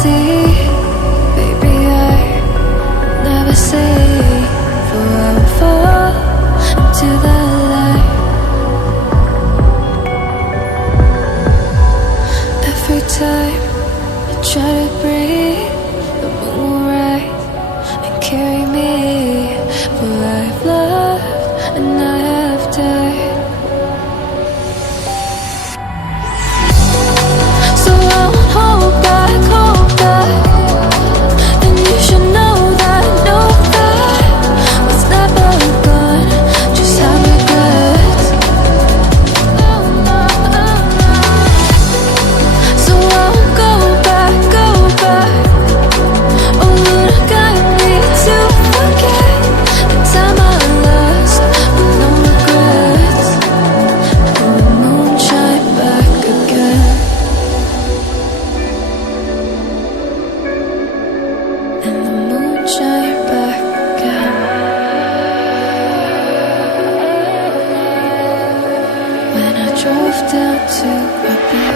see, baby, I never say, for I will fall into the light. Every time I try to breathe, the moon will rise and carry me, for I've loved and I have died. So I won't hold back, and you should know that was never gone, just have regrets. So I won't go back, oh Lord, guide me to forget the time I lost with no regrets, and the moon shine back again. And the moon shine back again. When I drove down to my bed,